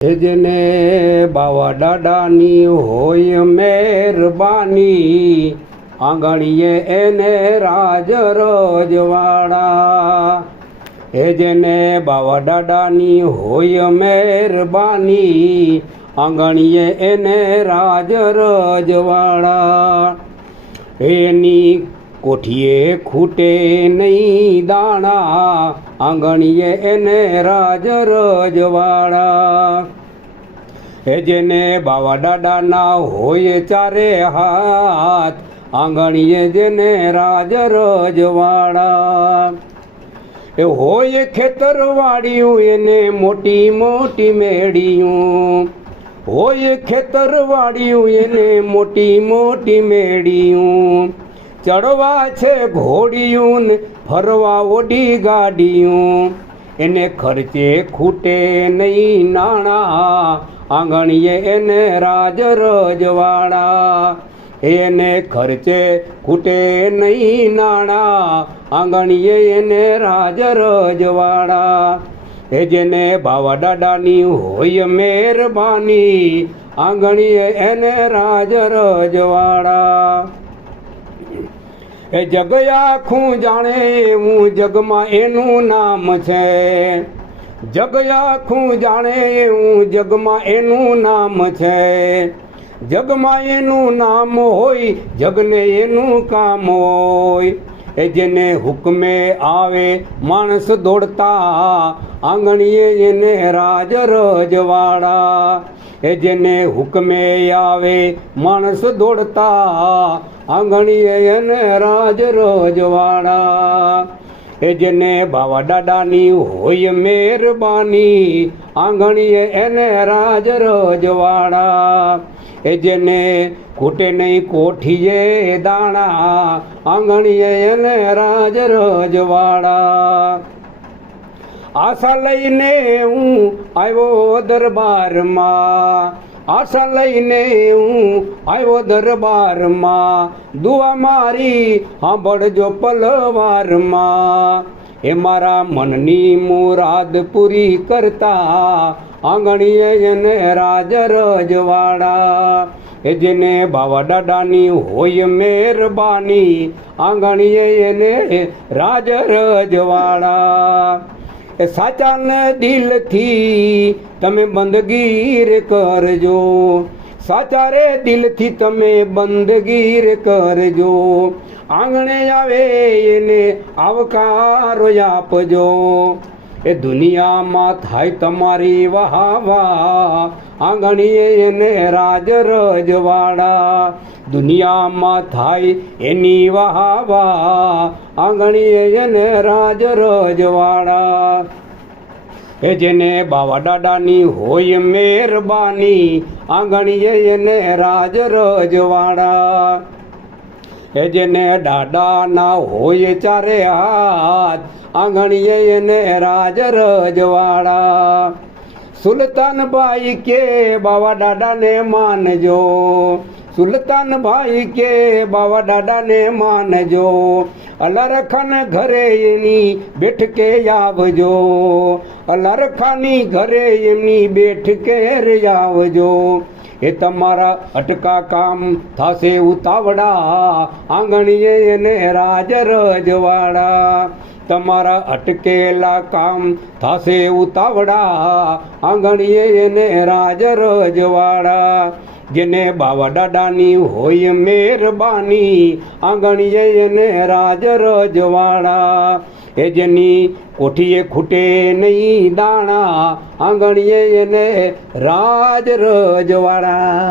જેને બાવા દાદાની હોય મહેરબાની, આંગણીએ એને રાજ રજવાડા. જેને બાવા દાદાની હોય મહેરબાની, આંગણીએ એને રાજ રજવાડા. એની કોઠીએ ખૂટે નહીં દાણા, આંગણીએ એને રાજ રજવાડા. જેને બાવા દાદાના હોય ચારે હાથ, આંગણીએ જેને રાજ રજવાડા. હોય ખેતરવાડિયું એને મોટી મોટી મેળીયું, હોય ખેતરવાડિયું એને મોટી મોટી મેળીયું. ચડવા છે ઘોડિયું ને ફરવા ઓડી ગાડીયું, એને ખર્ચે ખૂટે નહીં નાણાં, આંગણીએ એને રાજ રજવાડા. એને ખર્ચે ખૂટે નહીં નાણાં, આંગણીએ એને રાજ રજવાડા. જેને બાવા દાદાની હોય મહેરબાની, આંગણીએ એને રાજ રજવાડા. જગ આખું જાણે એવું જગમાં એનું નામ છે, જગ આખું જાણે એવું જગમાં એનું નામ છે. જગમાં એનું નામ હોય, જગને એનું કામ હોય. જેને હુકમે આવે માણસ દોડતા, આંગણીએ એને રાજ રજવાડા. જેને હુકમે આવે માણસ દોડતા, આંગણીએ એને રાજ રજવાડા. જેને બાવા દાદાની હોય મહેરબાની, આંગણીએ એને રાજ રજવાડા. જેને ખૂટે નહીં કોઠીએ દાણા, આંગણીએ એને રાજ રજવાડા. આશા લઈને હું આવ્યો દરબારમાં, આશા લઈને હું આવ્યો દરબારમાં. દુઆ મારી સાંભળજો પલવારમાં, એ મારા મનની મુરાદ પૂરી કરતા, આંગણીએ એને રાજ રજવાડા. જેને બાવા દાદાની હોય મહેરબાની, આંગણીએ એને રાજ રજવાડા. સાચાને દિલથી તમે બંદગીર કરજો, સાચા રે દિલથી તમે બંદગીર કરજો. આંગણે આવે એને આવકારો આપજો, એ દુનિયામાં થાય તમારી વાહવા, આંગણીએ એને રાજ રજવાડા. દુનિયામાં થાય એની વાહવા, આંગણીએ એને રાજ રજવાડા. જેને બાવા દાદાની હોય મહેરબાની, આંગણીએ એને રાજ રજવાડા. જેને દાદાના હોય ચારે હાથ, આંગણીએ એને રાજ રજવાડા. સુલતાનભાઈ કે બાવા દાદાને માનજો, સુલતાનભાઈ કે બાવા દાદાને માનજો. અલારખાન ઘરે એની બેઠકે આવજો, અલારખાની ઘરે એમની બેઠકે આવજો. એ તમારા અટકા કામ થશે ઉતાવળા, આંગણીએ એને રાજ રજવાડા. તમારા અટકેલા કામ થશે ઉતાવળા, આંગણીએ એને રાજ રજવાડા. જેને બાવા દાદાની હોય મહેરબાની, આંગણીએ એને રાજ રજવાડા. જેની કોઠીએ ખૂટે નહીં દાણા, આંગણીએ એને રાજ રજવાડા.